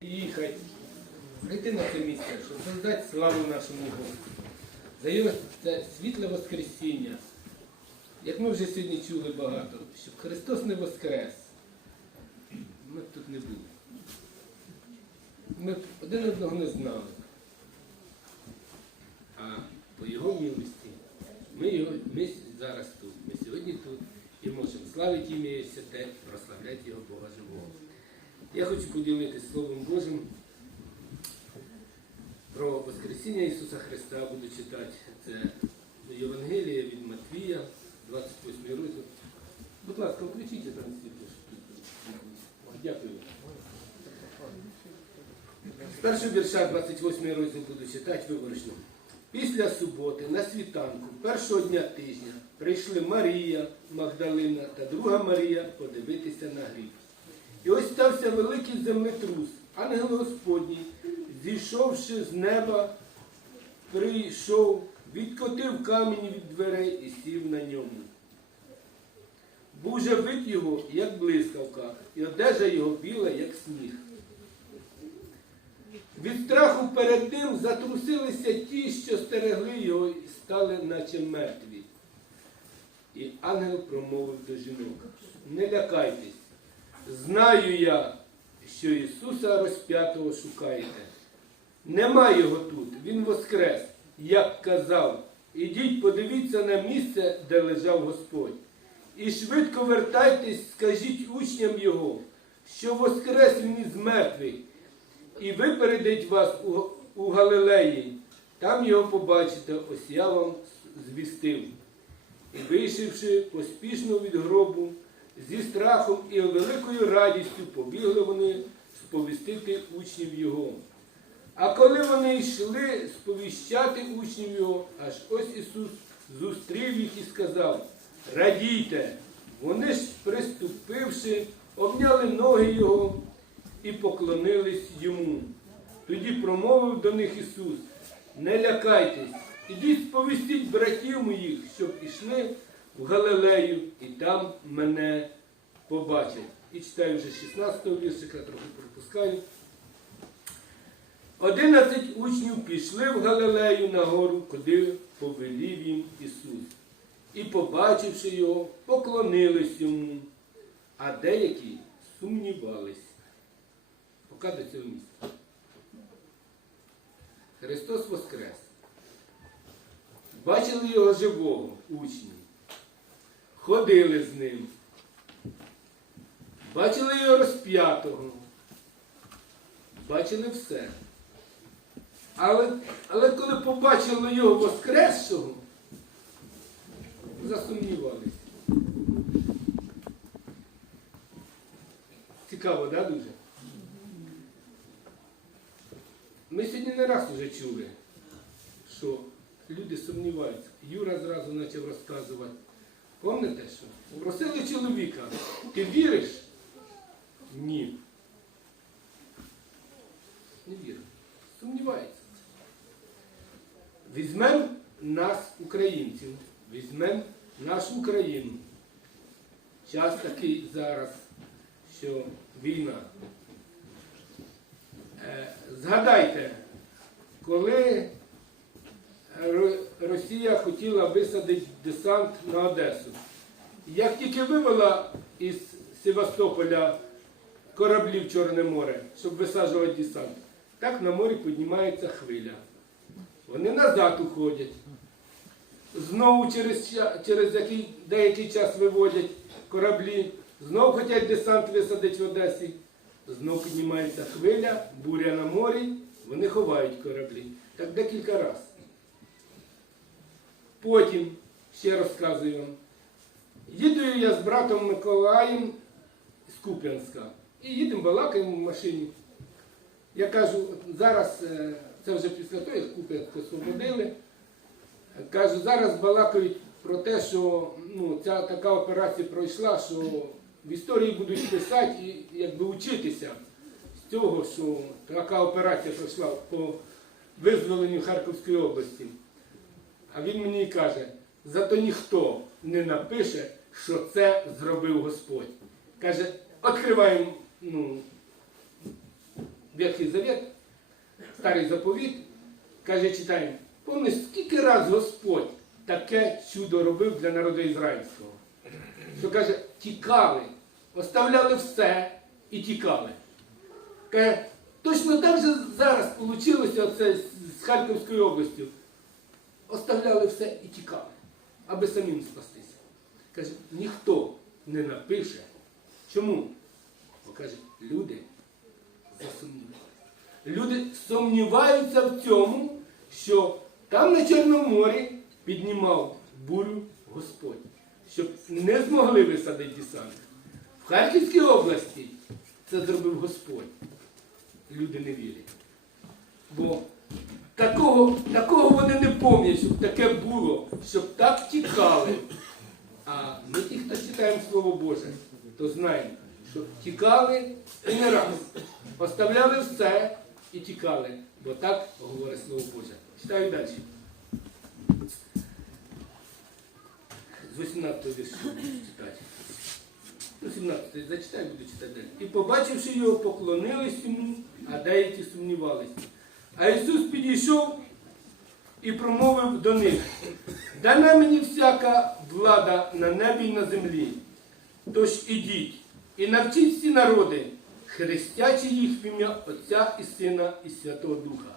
їхати, прийти на це місце, щоб создати славу нашому. За його це світле Воскресіння. Як ми вже сьогодні чули багато, щоб Христос не воскрес, ми б тут не були. Ми б один одного не знали. А по його милості ми, його, ми зараз тут, ми сьогодні тут і можемо славити ім'я Святе, прославляти його Бога живого. Я хочу поділитися Словом Божим про Воскресіння Ісуса Христа, буду читати. Це Євангеліє від Матвія, 28 розділ. Будь ласка, включіть там світло. Дякую. З першого вірша 28 розділ буду читати виборочно. Після суботи на світанку, першого дня тижня, прийшли Марія Магдалина та друга Марія подивитися на гріб. І ось стався великий землетрус. Ангел Господній, зійшовши з неба, прийшов, відкотив камінь від дверей і сів на ньому. Був же вид його, як блискавка, і одежа його біла, як сніг. Від страху перед ним затрусилися ті, що стерегли його, і стали, наче мертві. І ангел промовив до жінок: Не лякайтесь, знаю я, що Ісуса розп'ятого шукаєте. Нема його тут, Він воскрес, як казав. Ідіть, подивіться на місце, де лежав Господь. І швидко вертайтесь, скажіть учням Його, що воскрес він із мертвих, і випередить вас у, у Галилеї. Там його побачите, ось я вам звістив. І вийшовши поспішно від гробу, зі страхом і великою радістю побігли вони сповістити учнів його. А коли вони йшли сповіщати учнів його, аж ось Ісус зустрів їх і сказав: Радійте! Вони ж, приступивши, обняли ноги Його і поклонились йому. Тоді промовив до них Ісус: Не лякайтесь, ідіть сповістіть братів моїх, щоб ішли в Галилею і там мене побачать. І читаю вже 16-го віршика, трохи пропускаю. Одинадцять учнів пішли в Галилею на гору, куди повелів їм Ісус. І, побачивши його, поклонились йому, а деякі сумнівались. Поки до цього місця. Христос Воскрес. Бачили його живого учні. Ходили з ним. Бачили його розп'ятого. Бачили все. Але, але коли побачили його Воскресшого, засумнівались. Цікаво, да, дуже? Ми сьогодні не раз вже чули, що люди сумніваються. Юра зразу почав розказувати. Пам'ятаєте що? Просили чоловіка, ти віриш? Ні. Не вірить. Сумнівається. Візьмемо нас, українців, візьмемо нашу Україну. Час такий зараз, що війна. Е, Згадайте, коли Росія хотіла висадити десант на Одесу, як тільки вивела із Севастополя кораблі в Чорне море, щоб висаджувати десант, так на морі піднімається хвиля. Вони назад уходять. Знову через, через який, деякий час виводять кораблі, знову хочуть десант висадити в Одесі. Знов піднімається хвиля, буря на морі, вони ховають кораблі. Так декілька разів. Потім, ще розказую вам, їду я з братом Миколаєм з Куп'янська. І їдемо, балакаємо в машині. Я кажу, зараз, е, це вже після того, як Куп'янськ освободили, кажу, зараз балакають про те, що ну, ця така операція пройшла, що в історії будуть писати і якби учитися з цього, що така операція пройшла по визволенню Харківської області. А він мені каже, зато ніхто не напише, що це зробив Господь. Каже, відкриваємо ну, Ветхий Завет, старий заповіт, каже, читаємо, помниш, скільки раз Господь таке чудо робив для народу ізраїльського? Що каже, тікали, оставляли все і тікали. Каже, точно так же зараз вийшло оце з- з Харківською областю. Оставляли все і тікали, аби самим спастися. Каже, ніхто не напише. Чому? Бо каже, люди засумнівалися. Люди сумніваються в цьому, що там на Чорному морі піднімав бурю Господь, щоб не змогли висадити десант. В Харківській області це зробив Господь. Люди не вірять. Бо такого, такого вони не пам'ятають, щоб таке було, щоб так тікали. А ми ті, хто читаємо Слово Боже, то знаємо, що тікали і не раз. Оставляли все і тікали. Бо так говорить Слово Боже. Читаю далі. З 18 віршу буду читати. Ну, 17 зачитай, буду читати. І побачивши його, поклонились йому, а деякі сумнівалися. А Ісус підійшов і промовив до них. Дана мені всяка влада на небі і на землі. Тож ідіть і навчіть всі народи, хрестячи їх в ім'я Отця і Сина і Святого Духа,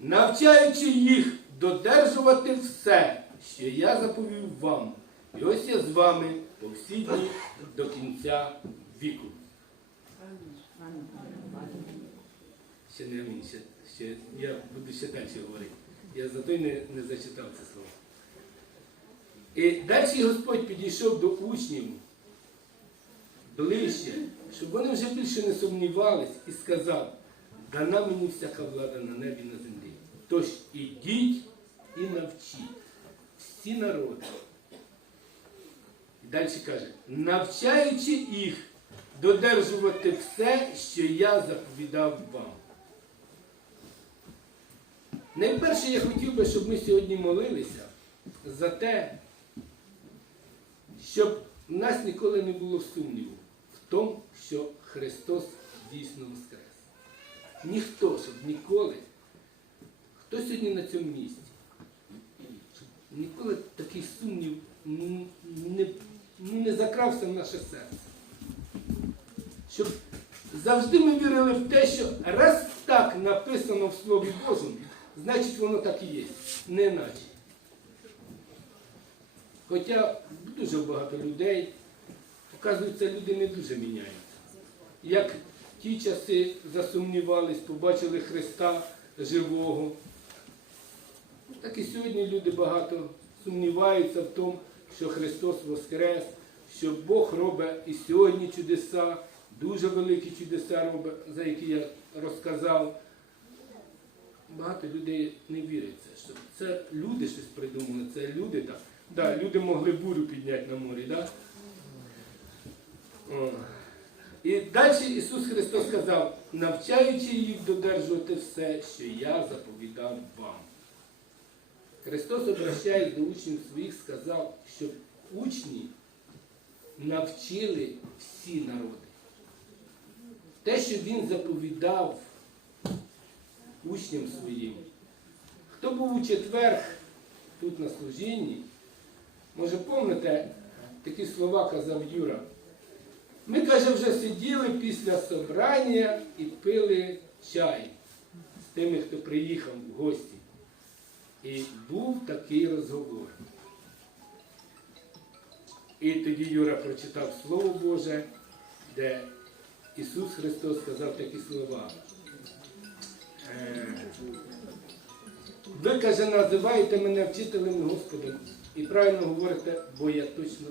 навчаючи їх додержувати все, що я заповів вам. І ось я з вами по всі дні до кінця віку. Ще не ще, я буду ще далі говорити. Я зато й не, не зачитав це слово. І далі Господь підійшов до учнів ближче, щоб вони вже більше не сумнівались і сказав, дана мені всяка влада на небі і на землі. Тож ідіть і навчіть всі народи. Далі каже, навчаючи їх додержувати все, що я заповідав вам. Найперше я хотів би, щоб ми сьогодні молилися за те, щоб в нас ніколи не було сумніву в тому, що Христос дійсно воскрес. Ніхто, щоб ніколи, хто сьогодні на цьому місці, ніколи такий сумнів не, ну, не закрався в наше серце. Щоб завжди ми вірили в те, що раз так написано в Слові Божому, значить воно так і є, не іначе. Хоча дуже багато людей, оказується, люди не дуже міняються. Як ті часи засумнівались, побачили Христа живого, так і сьогодні люди багато сумніваються в тому, що Христос Воскрес, що Бог робить і сьогодні чудеса, дуже великі чудеса робить, за які я розказав. Багато людей не вірить це, що це люди щось придумали, це люди так. Да, люди могли бурю підняти на морі, да? І далі Ісус Христос сказав, навчаючи їх додержувати все, що я заповідав вам. Христос, обращаясь до учнів своїх, сказав, щоб учні навчили всі народи. Те, що Він заповідав учням своїм. Хто був у четвер тут на служінні, може пам'ятаєте, такі слова казав Юра. Ми, каже, вже сиділи після собрання і пили чай з тими, хто приїхав в гості. І був такий розговор. І тоді Юра прочитав Слово Боже, де Ісус Христос сказав такі слова. Ви, каже, називаєте мене вчителем Господом. І правильно говорите, бо я точно.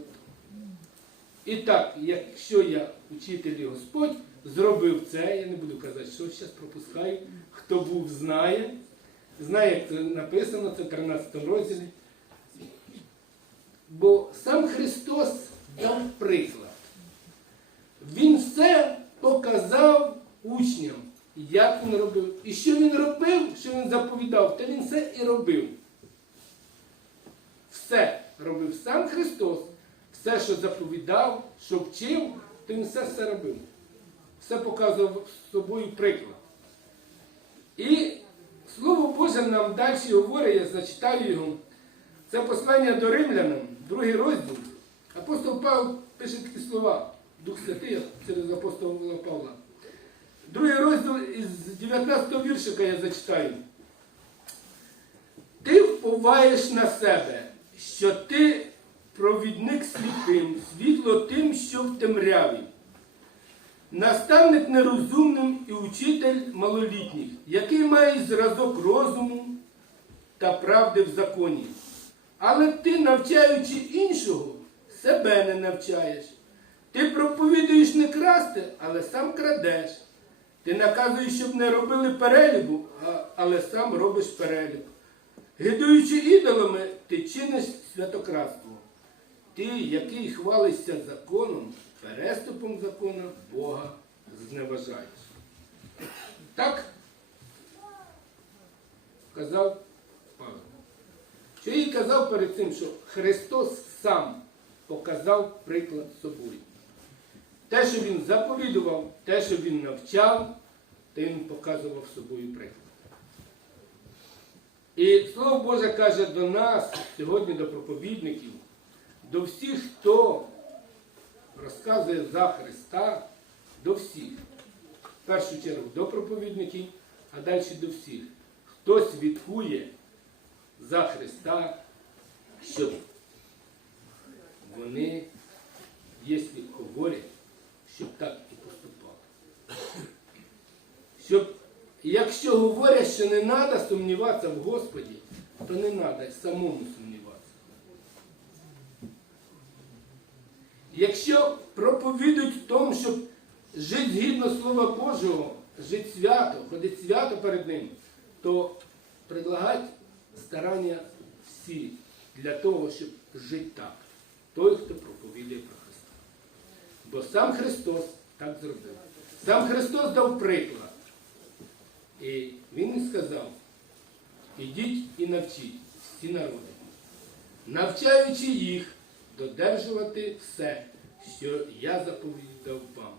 І так, якщо я учитель і Господь зробив це, я не буду казати, що зараз пропускаю, хто був, знає. Знає, як це написано, це в 13 розділі. Бо сам Христос дав приклад. Він все показав учням, як він робив. І що він робив, що він заповідав, то він все і робив. Все робив сам Христос, все, що заповідав, що вчив, то він все все робив. Все показував з собою приклад. І Слово Боже нам далі говорить, я зачитаю його. Це послання до римлянам, другий розділ. Апостол Павло пише такі слова, Дух Святий через апостола Павла. Другий розділ із 19 віршика я зачитаю. Ти вповаєш на себе, що ти провідник сліпим, світло тим, що в темряві. Наставник нерозумним і учитель малолітніх, який має зразок розуму та правди в законі. Але ти, навчаючи іншого, себе не навчаєш. Ти проповідуєш не красти, але сам крадеш. Ти наказуєш, щоб не робили перелібу, але сам робиш переліб. Гидуючи ідолами, ти чиниш святократство. Ти, який хвалишся законом, переступом закона Бога зневажаєш. Так казав Павло. Що їй казав перед цим, що Христос сам показав приклад собою. Те, що він заповідував, те, що він навчав, він показував собою приклад. І Слово Боже каже до нас, сьогодні до проповідників, до всіх, хто розказує за Христа, до всіх. В першу чергу до проповідників, а далі до всіх. Хто свідкує за Христа, щоб вони, якщо говорять, щоб так і поступали. Щоб, якщо говорять, що не треба сумніватися в Господі, то не треба самому сумніватися. Якщо проповідують в тому, щоб жити згідно Слова Божого, жити свято, ходити свято перед Ним, то предлагать старання всі для того, щоб жити так. Той, хто проповідує про. Бо сам Христос так зробив. Сам Христос дав приклад. І Він сказав, ідіть і навчіть всі народи, навчаючи їх додержувати все, що я заповідав вам.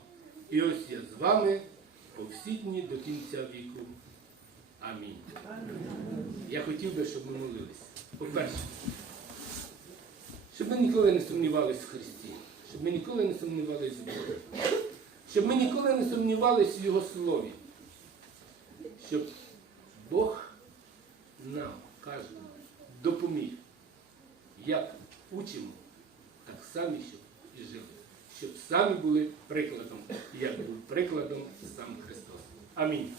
І ось я з вами по всі дні до кінця віку. Амінь. Я хотів би, щоб ми молилися. По-перше, щоб ми ніколи не сумнівалися в Христі, щоб ми ніколи не сумнівалися в Богу, щоб ми ніколи не сумнівалися в Його Слові, щоб Бог нам, кожному, допоміг, як учимо, так самі, щоб і жили, щоб самі були прикладом, як був прикладом сам Христос. Амінь.